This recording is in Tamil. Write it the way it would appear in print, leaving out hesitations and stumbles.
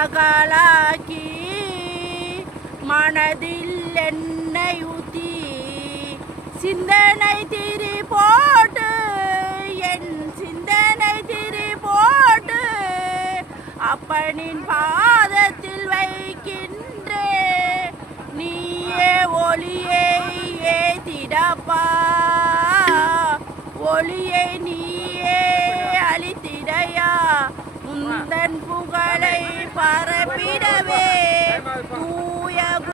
மணமகளாக்கி மனதில் எண்ணெய் ஊற்றி சிந்தனை திரி போட்டு என் சிந்தனை திரி போட்டு அப்பனின் பாதத்தில் வைக்கின்றே நீயே ஒளியை ஏத்திடப்பா ஒளியை நீயே அளித்திடையா முந்தன் புகழை பரப்பிடவே